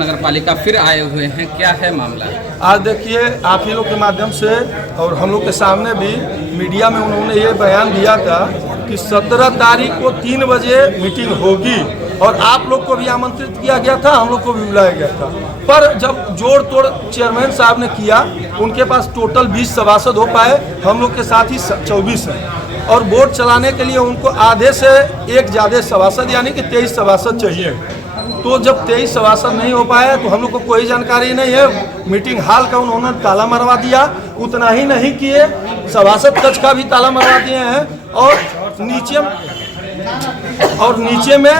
नगर पालिका फिर आए हुए हैं, क्या है मामला? आज देखिए, आप ही लोग के माध्यम से और हम लोग के सामने भी मीडिया में उन्होंने ये बयान दिया था कि 17 तारीख को 3 बजे मीटिंग होगी और आप लोग को भी आमंत्रित किया गया था, हम लोग को भी बुलाया गया था। पर जब जोड़ तोड़ चेयरमैन साहब ने किया, उनके पास टोटल 20 सभासद हो पाए, हम लोग के साथ ही 24 हैं और बोर्ड चलाने के लिए उनको आधे से एक ज़्यादा सभासद यानी कि 23 सभासद चाहिए। तो जब 23 सभासद नहीं हो पाया तो हम लोग को कोई जानकारी नहीं है। मीटिंग हॉल का उन्होंने ताला मरवा दिया, उतना ही नहीं किए, सभासद कक्ष का भी ताला मरवा दिए हैं और नीचे में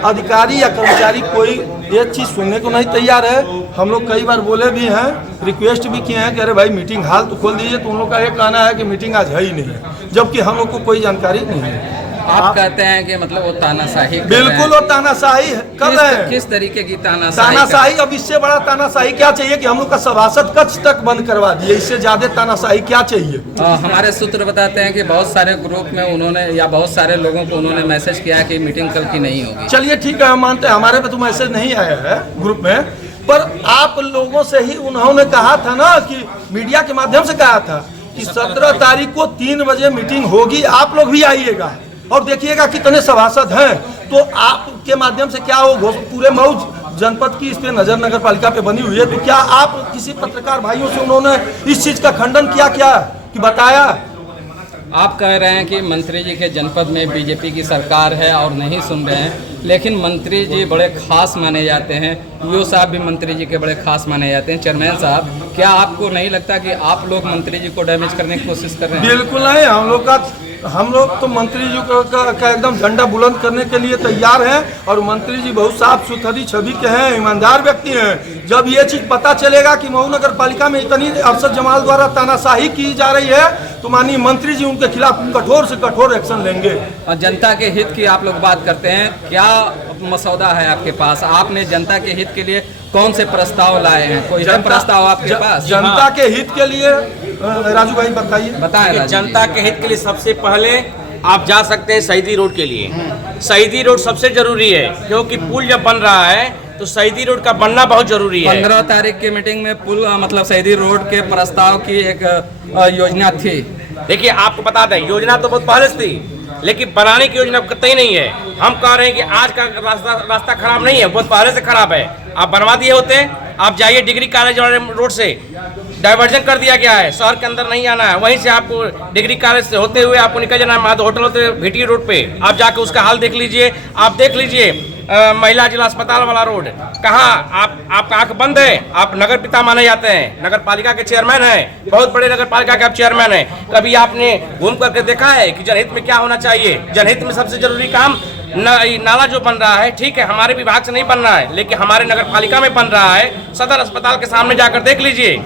अधिकारी या कर्मचारी कोई ये चीज़ सुनने को नहीं तैयार है। हम लोग कई बार बोले भी हैं, रिक्वेस्ट भी किए हैं कि अरे भाई मीटिंग हॉल तो खोल दीजिए, तो उन लोग का ये कहना है कि मीटिंग आज है ही नहीं है, जबकि हम लोग को कोई जानकारी नहीं है। आप कहते हैं कि मतलब वो तानाशाही बिल्कुल वो तानाशाही कर रहे हैं। किस तरीके की तानाशाही? अब इससे बड़ा तानाशाही क्या चाहिए कि हम लोग का सभासद कक्ष तक बंद करवा दिए, इससे ज्यादा तानाशाही क्या चाहिए? हमारे सूत्र बताते हैं कि बहुत सारे ग्रुप में उन्होंने या बहुत सारे लोगों को उन्होंने मैसेज किया कि मीटिंग कल की नहीं होगी। चलिए ठीक है, हम मानते हैं, हमारे पे तो मैसेज नहीं आया है ग्रुप में, पर आप लोगों से ही उन्होंने कहा था ना, कि मीडिया के माध्यम से कहा था कि 17 तारीख को 3 बजे मीटिंग होगी, आप लोग भी आइएगा और देखिएगा कितने सभासद हैं। तो आपके माध्यम से क्या हो, पूरे मऊ जनपद की इस पे नजर नगर पालिका पे बनी हुई है, तो क्या आप किसी पत्रकार भाइयों से उन्होंने इस चीज का खंडन किया क्या कि बताया? आप कह रहे हैं कि मंत्री जी के जनपद में बीजेपी की सरकार है और नहीं सुन रहे हैं, लेकिन मंत्री जी बड़े खास माने जाते हैं, वीओ साहब भी मंत्री जी के बड़े खास माने जाते हैं। चेयरमैन साहब, क्या आपको नहीं लगता कि आप लोग मंत्री जी को डैमेज करने की कोशिश कर रहे हैं? बिल्कुल नहीं, हम लोग तो मंत्री जी का एकदम झंडा बुलंद करने के लिए तैयार हैं और मंत्री जी बहुत साफ सुथरी छवि के हैं, ईमानदार व्यक्ति हैं। जब ये चीज पता चलेगा कि मऊ नगर पालिका में इतनी अरशद जमाल द्वारा तानाशाही की जा रही है, तो माननीय मंत्री जी उनके खिलाफ कठोर से कठोर एक्शन लेंगे। और जनता के हित की आप लोग बात करते हैं, क्या मसौदा है आपके पास? आपने जनता के हित के लिए कौन से प्रस्ताव लाए हैं? कोई प्रस्ताव आपके पास जनता के हित के लिए? राजू भाई बताएं। जनता के हित के लिए सबसे पहले आप जा सकते हैं शहीदी रोड के लिए। शहीदी रोड सबसे जरूरी है, क्योंकि पुल जब बन रहा है तो शहीदी रोड का बनना बहुत जरूरी है। 15 तारीख की मीटिंग में पुल मतलब शहीदी रोड के प्रस्ताव की एक योजना थी। देखिए, आपको बता दें, योजना तो बहुत पहले से थी, लेकिन बनाने की योजना कतई नहीं है। हम कह रहे हैं कि आज का रास्ता खराब नहीं है, बहुत पहले से खराब है। आप बनवा दिए होते, आप जाइए डिग्री कॉलेज वाले रोड से डाइवर्जन कर दिया गया है, शहर के अंदर नहीं आना है, वहीं से आपको डिग्री कॉलेज से होते हुए आपको निकल जाना है माधव होटल होते हुए VT रोड पे। आप जाके उसका हाल देख लीजिए। आप देख लीजिए महिला जिला अस्पताल वाला रोड, कहाँ आपका आंख बंद है? आप नगर पिता माने जाते हैं, नगर पालिका के चेयरमैन हैं, बहुत बड़े नगर पालिका के आप चेयरमैन हैं। कभी आपने घूम करके देखा है कि जनहित में क्या होना चाहिए? जनहित में सबसे जरूरी काम नाला जो बन रहा है, ठीक है, हमारे विभाग से नहीं बन रहा है, लेकिन हमारे नगर पालिका में बन रहा है। सदर अस्पताल के सामने जाकर देख लीजिए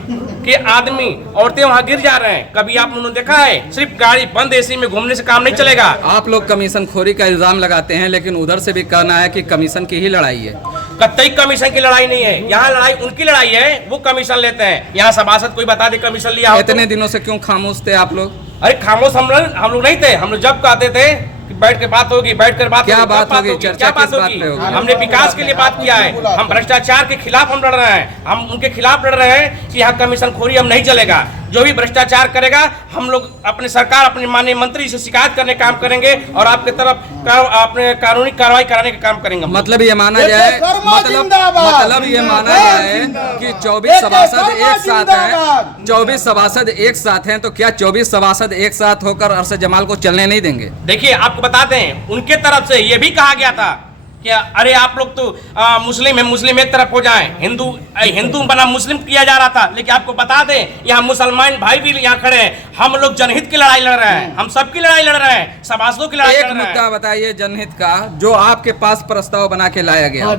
कि आदमी औरतें वहां गिर जा रहे हैं। कभी आप उन्होंने देखा है? सिर्फ गाड़ी बंद AC में घूमने से काम नहीं चलेगा। आप लोग कमीशन खोरी का इल्जाम लगाते हैं, लेकिन उधर से भी कहना है कि कमीशन की ही लड़ाई है। कतई कमीशन की लड़ाई नहीं है, यहाँ लड़ाई उनकी लड़ाई है, वो कमीशन लेते हैं। यहाँ सभासद कोई बता दे कमीशन लिया। इतने दिनों से क्यों खामोश थे आप लोग? अरे खामोश हम लोग नहीं थे। हम लोग जब कहते थे कि बैठ कर बात होगी, बैठ कर बात क्या बात होगी? क्या बात होगी? हमने विकास के लिए बात किया है, हम भ्रष्टाचार के खिलाफ हम लड़ रहे हैं, हम उनके खिलाफ लड़ रहे हैं कि यहाँ कमीशन खोरी हम नहीं चलेगा। जो भी भ्रष्टाचार करेगा, हम लोग अपने सरकार, अपने माननीय मंत्री से शिकायत करने का काम करेंगे और आपके तरफ अपने कानूनी कार्रवाई कराने का काम करेंगे। मतलब ये माना जाए, मतलब ये माना जाए कि 24 सभासद एक साथ हैं, 24 सभासद एक साथ हैं, तो क्या 24 सभासद एक साथ होकर अरशद जमाल को चलने नहीं देंगे? देखिए, आपको बता दें, उनके तरफ से ये भी कहा गया था कि अरे आप लोग तो मुस्लिम है, मुस्लिम एक तरफ हो जाएं, हिंदू बना मुस्लिम किया जा रहा था। लेकिन आपको बता दें, यहाँ मुसलमान भाई भी यहाँ खड़े हैं। हम लोग जनहित की लड़ाई लड़ रहे हैं, हम सबकी लड़ाई लड़ रहे हैं, सभासदों की लड़ाई लड़ रहे हैं। एक मुद्दा बताइए जनहित का, जो आपके पास प्रस्ताव बना के लाया गया।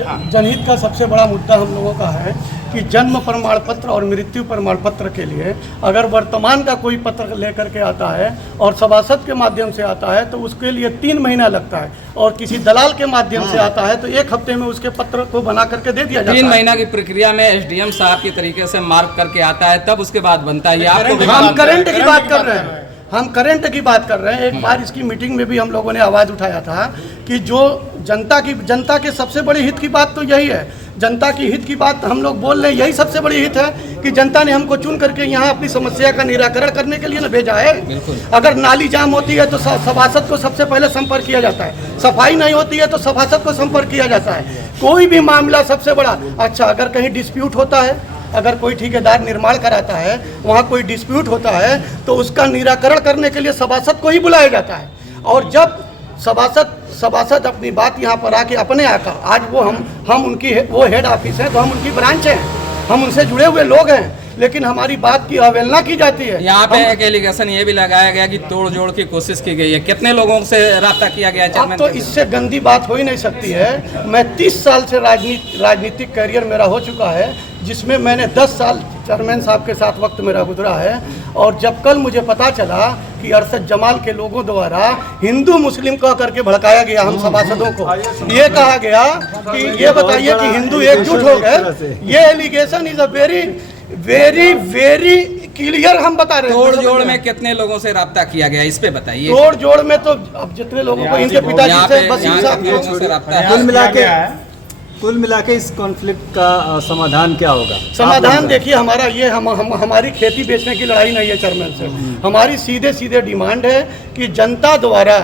जनहित का सबसे बड़ा मुद्दा हम लोगों का है कि जन्म प्रमाण पत्र और मृत्यु प्रमाण पत्र के लिए अगर वर्तमान का कोई पत्र लेकर के आता है और सभासद के माध्यम से आता है तो उसके लिए 3 महीना लगता है, और किसी दलाल के माध्यम से आता है तो 1 हफ्ते में उसके पत्र को बना करके दे दिया जाता है। 3 महीना की प्रक्रिया में SDM साहब की तरीके से मार्क करके आता है, तब उसके बाद बनता है। हम करंट की बात कर रहे हैं, हम करंट की बात कर रहे हैं। एक बार इसकी मीटिंग में भी हम लोगों ने आवाज़ उठाया था कि जो जनता के सबसे बड़ी हित की बात तो यही है, जनता की हित की बात हम लोग बोल रहे हैं, यही सबसे बड़ी हित है कि जनता ने हमको चुन करके यहाँ अपनी समस्या का निराकरण करने के लिए ना भेजा है। अगर नाली जाम होती है तो सभासद को सबसे पहले संपर्क किया जाता है, सफाई नहीं होती है तो सभासद को संपर्क किया जाता है। कोई भी मामला सबसे बड़ा, अच्छा अगर कहीं डिस्प्यूट होता है, अगर कोई ठेकेदार निर्माण कराता है, वहाँ कोई डिस्प्यूट होता है तो उसका निराकरण करने के लिए सभासद को ही बुलाया जाता है। और जब सभासद अपनी बात यहाँ पर आके अपने आकर, आज हम उनकी वो हेड ऑफिस है तो हम उनकी ब्रांच हैं, हम उनसे जुड़े हुए लोग हैं, लेकिन हमारी बात की अवहेलना की जाती है। यहाँ पे एक एलिगेशन ये भी लगाया गया कि तोड़ जोड़ की कोशिश की गई है। कितने लोगों से राब्ता किया गया है? अब तो इससे गंदी बात हो ही नहीं सकती है। मैं 30 साल से राजनीतिक करियर मेरा हो चुका है, जिसमें मैंने 10 साल चेयरमैन साहब के साथ वक्त मेरा गुजरा है। और जब कल मुझे पता चला कि अरशद जमाल के लोगों द्वारा हिंदू मुस्लिम कह करके भड़काया गया हम सभासदों को, ये कहा गया कि ये बताइए कि हिंदू एकजुट हो गए, ये allegation is a very clear हम बता रहे हैं। तोड़ जोड़ में कितने लोगों से राब्ता किया गया, इस पे बताइए। तोड़ जोड़ में तो अब जितने लोगों को, इनके पिताजी से, बसीर साहब से राब्ता, कुल मिला के इस कॉन्फ्लिक्ट का समाधान क्या होगा? समाधान देखिए, हमारा ये हमारी खेती बेचने की लड़ाई नहीं है चेयरमैन से। हमारी सीधे डिमांड है कि जनता द्वारा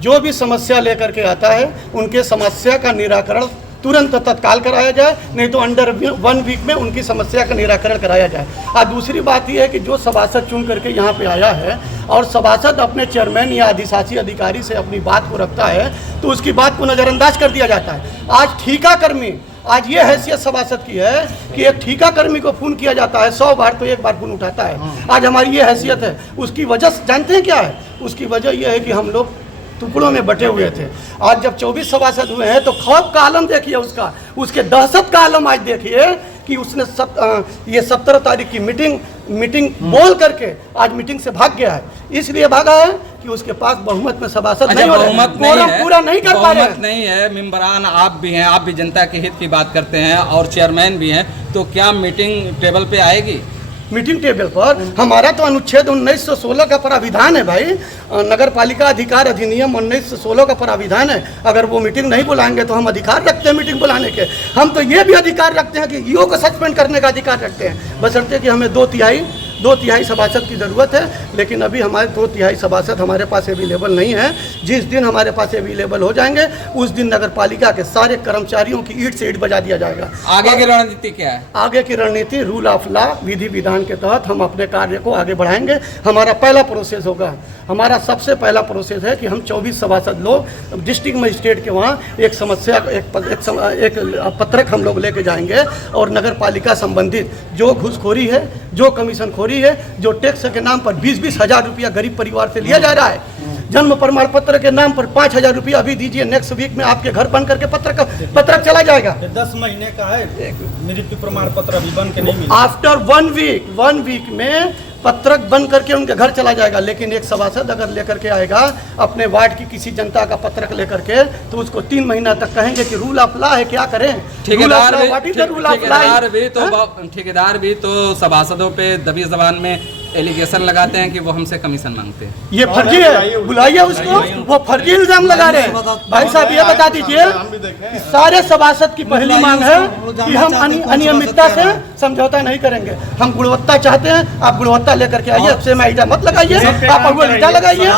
जो भी समस्या लेकर के आता है, उनके समस्या का निराकरण तुरंत तत्काल कराया जाए, नहीं तो अंडर 1 वीक में उनकी समस्या का निराकरण कराया जाए। और दूसरी बात यह है कि जो सभासद चुन करके यहाँ पे आया है और सभासद अपने चेयरमैन या अधिशासी अधिकारी से अपनी बात को रखता है तो उसकी बात को नज़रअंदाज कर दिया जाता है। आज ठीका कर्मी, आज ये हैसियत सभासद की है कि एक ठीका कर्मी को फ़ोन किया जाता है, 100 बार तो एक बार फ़ोन उठाता है। आज हमारी ये हैसियत है। उसकी वजह जानते हैं क्या है? उसकी वजह यह है कि हम लोग टुकड़ों में बटे हुए थे। आज जब 24 सभासद हुए हैं तो खौफ का आलम देखिए, उसके दहशत का आलम आज देखिए कि उसने ये 17 तारीख की मीटिंग बोल करके आज मीटिंग से भाग गया है। इसलिए भागा है कि उसके पास बहुमत में सभासद नहीं हो रहे, पूरा नहीं कर पा रहे हैं। नहीं है, मेंबरान आप भी हैं, आप भी जनता के हित की बात करते हैं और चेयरमैन भी हैं, तो क्या मीटिंग टेबल पे आएगी? मीटिंग टेबल पर हमारा तो अनुच्छेद 1916 का प्राविधान है भाई, नगर पालिका अधिकार अधिनियम 1916 का प्राविधान है। अगर वो मीटिंग नहीं बुलाएंगे तो हम अधिकार रखते हैं मीटिंग बुलाने के। हम तो ये भी अधिकार रखते हैं कि ईओ को सस्पेंड करने का अधिकार रखते हैं, बशर्ते कि हमें 2/3 सभासद की ज़रूरत है। लेकिन अभी हमारे 2/3 सभासद हमारे पास अवेलेबल नहीं है। जिस दिन हमारे पास अवेलेबल हो जाएंगे उस दिन नगर पालिका के सारे कर्मचारियों की ईंट से ईंट बजा दिया जाएगा। आगे की रणनीति क्या है? आगे की रणनीति रूल ऑफ लॉ, विधि विधान के तहत हम अपने कार्य को आगे बढ़ाएंगे। हमारा पहला प्रोसेस होगा, हमारा सबसे पहला प्रोसेस है कि हम 24 सभासद लोग डिस्ट्रिक्ट मजिस्ट्रेट के वहाँ एक समस्या एक पत्रक हम लोग लेके जाएंगे और नगर पालिका संबंधित जो घूसखोरी है, जो कमीशन खोरी है, जो टैक्स के नाम पर 20-20 हज़ार रुपया गरीब परिवार से लिया जा रहा है, जन्म प्रमाण पत्र के नाम पर 5,000 रुपया अभी दीजिए, नेक्स्ट वीक में आपके घर बन करके पत्रक चला जाएगा। 10 महीने का है, मृत्यु प्रमाण पत्र अभी बन के नहीं मिला। आफ्टर 1 वीक में पत्रक बन करके उनके घर चला जाएगा। लेकिन एक सभासद अगर लेकर के आएगा अपने वार्ड की किसी जनता का पत्रक लेकर के, तो उसको 3 महीना तक कहेंगे कि रूल ऑफ लॉ है, क्या करें? ठेकेदार भी तो सभासदों पे दबी जबान में एलिगेशन लगाते हैं कि वो हमसे कमीशन मांगते हैं। ये फर्जी है, बुलाइए उसको, वो फर्जी इल्जाम लगा रहे हैं। भाई साहब ये बता दीजिए, सारे सभासद की पहली मांग है कि हम अनियमितता से समझौता नहीं करेंगे, हम गुणवत्ता चाहते हैं। आप गुणवत्ता लेकर के आइए, सेम आइटा मत लगाइए, आप अव्वल ईटा लगाइए।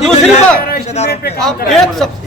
दूसरी बात,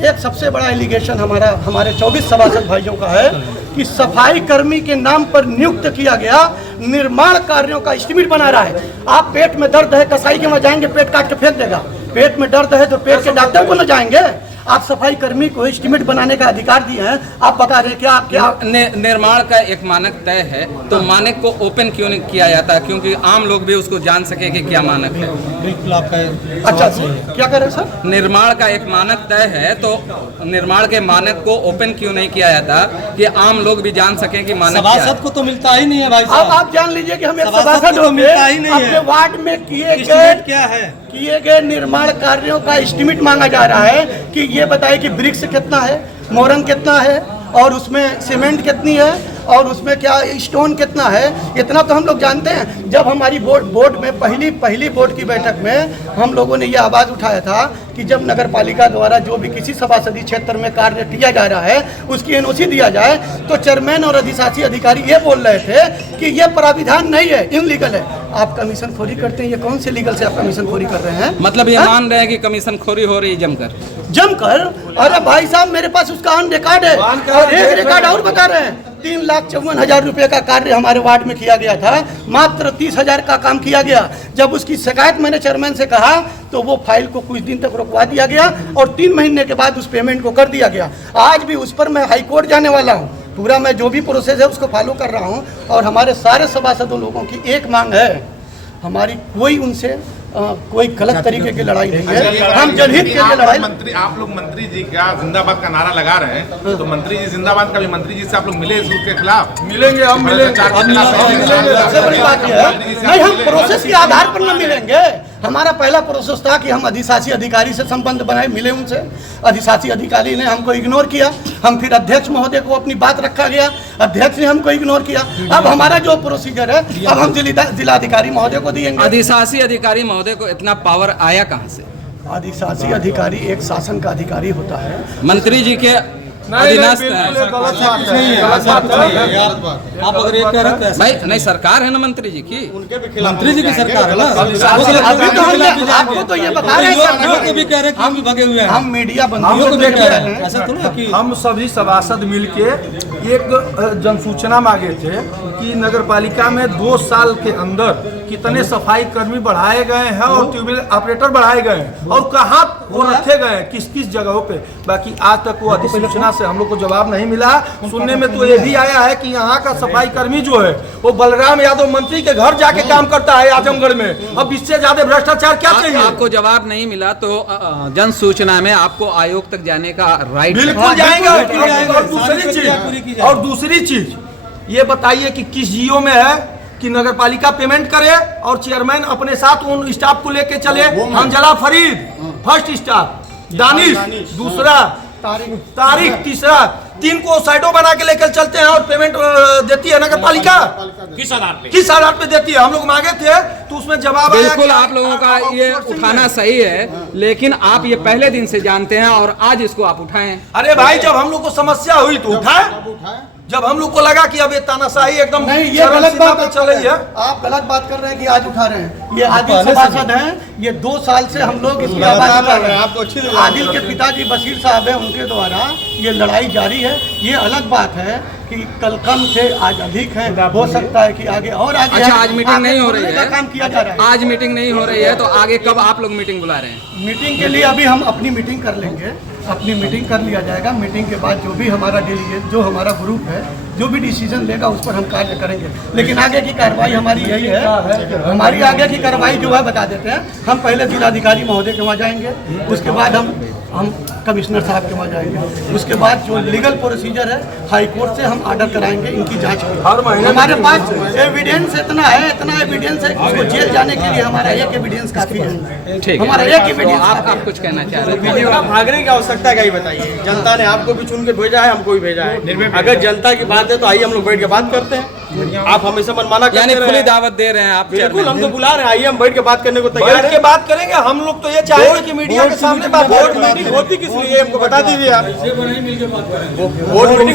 एक सबसे बड़ा एलिगेशन हमारे 24 सभासद भाइयों का है कि सफाई कर्मी के नाम पर नियुक्त किया गया निर्माण कार्यों का एस्टीमेट बना रहा है। आप पेट में दर्द है, कसाई के वहां जाएंगे, पेट काट के फेंक देगा। पेट में दर्द है तो पेट के डॉक्टर को न जाएंगे। आप सफाई कर्मी को एस्टीमेट बनाने का अधिकार दिए हैं, आप बता रहे हैं क्या निर्माण का एक मानक तय है, तो मानक को ओपन क्यों नहीं किया जाता? क्योंकि आम लोग भी उसको जान सके कि क्या मानक है। बिल्कुल आपका अच्छा क्या कह रहे हैं सर? निर्माण का एक मानक तय है, तो निर्माण के मानक को ओपन क्यों नहीं किया जाता कि आम लोग भी जान सके कि मानक क्या है? सभासद को तो मिलता ही नहीं है भाई साहब। अब आप जान लीजिए कि हम एक सभासद होंगे, अपने वार्ड में किए गए निर्माण कार्यों का एस्टीमेट मांगा जा रहा है कि ये बताइए कि ब्रिक्स कितना है, मोरंग कितना है और उसमें सीमेंट कितनी है और उसमें क्या स्टोन कितना है, इतना तो हम लोग जानते हैं। जब हमारी बोर्ड में पहली बोर्ड की बैठक में हम लोगों ने ये आवाज़ उठाया था कि जब नगर पालिका द्वारा जो भी किसी सभासदी क्षेत्र में कार्य किया जा रहा है उसकी एनओसी दिया जाए, तो चेयरमैन और अधिशासी अधिकारी ये बोल रहे थे कि ये प्राविधान नहीं है, इनलीगल है। आप कमीशन खोरी करते हैं, ये कौन से लीगल से आप कमीशन खोरी कर रहे हैं? मतलब ये मान रहे हैं कि कमीशन खोरी हो रही है जमकर। अरे भाई साहब, मेरे पास उसका ऑन रिकॉर्ड है, और एक रिकॉर्ड और बता रहे हैं, 3,54,000 रुपये का कार्य हमारे वार्ड में किया गया था, मात्र 30,000 का काम किया गया। जब उसकी शिकायत मैंने चेयरमैन से कहा तो वो फाइल को कुछ दिन तक रुकवा दिया गया और 3 महीने के बाद उस पेमेंट को कर दिया गया। आज भी उस पर मैं हाई कोर्ट जाने वाला हूँ। पूरा मैं जो भी प्रोसेस है उसको फॉलो कर रहा हूँ। और हमारे सारे सभासदों लोगों की एक मांग है, हमारी कोई उनसे कोई गलत तरीके की लड़ाई नहीं है, हम जनहित के लिए लड़ाई। मंत्री आप लोग मंत्री जी का जिंदाबाद का नारा लगा रहे हैं, तो मंत्री जी जिंदाबाद का भी मंत्री जी से आप लोग मिले इस के खिलाफ? मिलेंगे, हम मिलेंगे। सबसे बड़ी बात यह है, नहीं, हम प्रोसेस के आधार पर न मिलेंगे। हमारा पहला प्रोसेस था कि हम अधिशासी अधिकारी से संबंध बनाए, मिले उनसे। अधिशासी अधिकारी ने हमको इग्नोर किया। हम फिर अध्यक्ष महोदय को अपनी बात रखा गया, अध्यक्ष ने हमको इग्नोर किया। अब हमारा जो प्रोसीजर है, अब हम जिलाधिकारी महोदय को दिएंगे। अधिशासी अधिकारी महोदय को इतना पावर आया कहाँ से? अधिशासी अधिकारी एक शासन का अधिकारी होता है। मंत्री जी के अधीनस्थ है आप अगर ये कह रहे हैं भाई। नहीं, सरकार है ना मंत्री जी की, मंत्री जी की सरकार है ना, अभी तो हम आपको तो ये बता रहे हैं, भी कह रहे हैं हम भी भगे हुए हैं, हम मीडिया बंदियों को देखिए, देख रहे हैं। ऐसा थोड़ा कि हम सभी सभासद मिलके एक जनसूचना मांगे थे कि नगर पालिका में 2 साल के अंदर कितने सफाई कर्मी बढ़ाए गए हैं और ट्यूबवेल ऑपरेटर बढ़ाए गए हैं और कहाँ वो रखे गए हैं, किस किस जगहों पे। बाकी आज तक वो अधिसूचना से हम लोग को जवाब नहीं मिला। सुनने में तो ये भी आया है कि यहाँ का सफाई कर्मी जो है वो बलराम यादव मंत्री के घर जाके काम करता है आजमगढ़ में। अब इससे ज्यादा भ्रष्टाचार क्या चाहिए? आपको जवाब नहीं मिला तो जन सूचना में आपको आयोग तक जाने का राइट है। बिल्कुल जाएंगे। और दूसरी चीज ये बताइए कि किस जियो में है कि नगर पालिका पेमेंट करे और चेयरमैन अपने साथ उन स्टाफ को लेके चले। हंजला फरीद फर्स्ट स्टाफ, दानिश दूसरा, तारिक तीसरा, 3 को साइडो बना के लेकर चलते हैं और पेमेंट देती है नगर पालिका। किस आधार पे देती है? हम लोग मांगे थे तो उसमें जवाब आया। बिल्कुल, आप लोगों का ये उठाना सही है, लेकिन आप ये पहले दिन से जानते हैं और आज इसको आप उठाएं। अरे भाई, जब हम लोग को समस्या हुई तो उठाए। जब हम लोग को लगा कि अब ये तानाशाही एकदम नहीं, ये गलत बात पे चल रही है। आप गलत बात कर रहे हैं कि आज उठा रहे हैं। ये आदिल सभासद हैं, ये 2 साल से हम लोग इसकी आवाज उठा रहे हैं। आदिल के पिताजी बशीर साहब हैं, उनके द्वारा ये लड़ाई जारी है। ये अलग बात है कि कल कम थे आज अधिक है, हो सकता है कि आगे और आगे। अच्छा, आज मीटिंग नहीं हो रही है, काम किया जा रहा है। आज मीटिंग नहीं हो रही है तो आगे कब आप लोग मीटिंग बुला रहे हैं? मीटिंग के लिए अभी हम अपनी मीटिंग कर लेंगे, अपनी मीटिंग कर लिया जाएगा। मीटिंग के बाद जो भी हमारा डेलीगेट, जो हमारा ग्रुप है, जो भी डिसीजन लेगा उस पर हम कार्य करेंगे। लेकिन आगे की कार्रवाई हमारी यही है, हमारी आगे की कार्रवाई जो है बता देते हैं। हम पहले जिलाधिकारी महोदय के वहाँ जाएंगे, उसके बाद हम कमिश्नर साहब के वहाँ जाएंगे, उसके बाद जो लीगल प्रोसीजर है हाई कोर्ट से हम ऑर्डर कराएंगे इनकी जांच की। हमारे पास एविडेंस इतना एविडेंस है कि उसको जेल जाने के लिए हमारा एक एविडेंस काफी है। ठीक हमारा है, एक तो एविडेंस। आप कुछ कहना चाह रहे हैं? भागने की आवश्यकता क्या, बताइए। जनता ने आपको भी चुन के भेजा है, हमको भी भेजा है। अगर जनता की बात है तो आइए हम लोग बैठ के बात करते हैं। आप हमेशा मनमाना यानी करते खुली रहे। दावत दे रहे हैं आप? बिल्कुल, हम तो बुला रहे हैं, आइए हम बैठ के बात करने को तैयार बैठ के हैं। बात करेंगे। हम लोग तो ये चाहेंगे कि मीडिया के सामने बात बोर्ड मीटिंग होती किस लिए हमको बता दीजिए आप। बोर्ड मीटिंग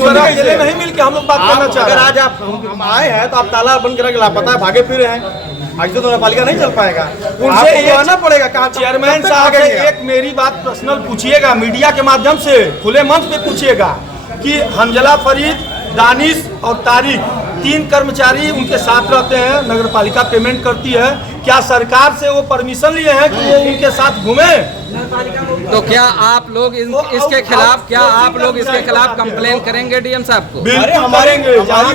होती किस लिए? नहीं मिल के हम लोग बात करना चाह अगर रहे हैं। आज आप हम आए हैं तो आप ताला बंद करके लापता है, भागे फिरे हैं। आज तो नगरपालिका नहीं चल पाएगा, उनसे आपको आना पड़ेगा। कहाँ चेयरमैन साहब से एक मेरी बात पर्सनल पूछिएगा, मीडिया के माध्यम से खुले मंच पे पूछिएगा कि हंजला फरीद, दानिश और तारिक 3 कर्मचारी उनके साथ रहते हैं, नगर पालिका पेमेंट करती है। क्या सरकार से वो परमिशन लिए हैं कि वो उनके साथ घूमे? तो क्या आप लोग इसके खिलाफ कंप्लेन करेंगे डीएम साहब को? अरे हमारे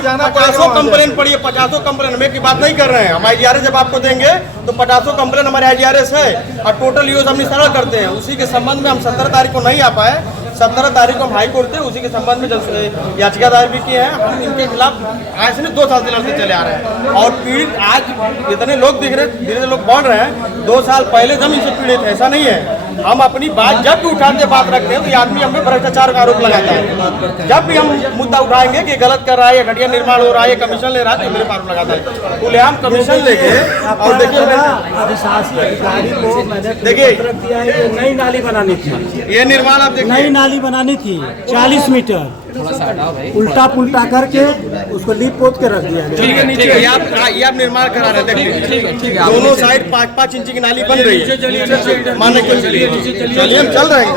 जाना 50 कंप्लेन पड़ी है, 50 कंप्लेन हम एक की बात नहीं कर रहे हैं। हम IGRS जब आपको देंगे तो 50 कंप्लेन हमारे IGRS है और टोटल यूज हम निस्तारण करते हैं। उसी के संबंध में हम 17 तारीख को नहीं आ पाए। 17 तारीख को हम हाई कोर्ट थे, उसी के संबंध में याचिका दायर भी किए हैं। हम इनके खिलाफ आज से 2 साल से लड़ते चले आ रहे हैं और पीड़ित आज जितने लोग दिख रहे, धीरे धीरे लोग बढ़ रहे हैं। 2 साल पहले हम इनसे पीड़ित, ऐसा नहीं है। हम अपनी बात जब भी उठाते बात रखते हैं तो ये आदमी हमें भ्रष्टाचार का आरोप लगाता है। जब भी हम मुद्दा उठाएंगे कि गलत कर रहा है या घटिया निर्माण हो रहा है, कमीशन ले रहा है, तो मेरे पर आरोप लगाता है। खुलेआम कमीशन लेके और देखिए अधिशासी अधिकारी को मैंने देखिए पत्र दिया है कि नई नाली बनानी थी, ये निर्माण आप देखिए नई नाली बनानी थी 40 मीटर थोड़ा सा हटाओ भाई। उल्टा पुल्टा करके उसको लीप पोत के रख दिया गया। ठीक है, नीचे ये आप निर्माण करा रहे हैं, देखिए दोनों साइड 5-5 इंच की नाली बन रही है। माने चलिए हम चल रहे हैं।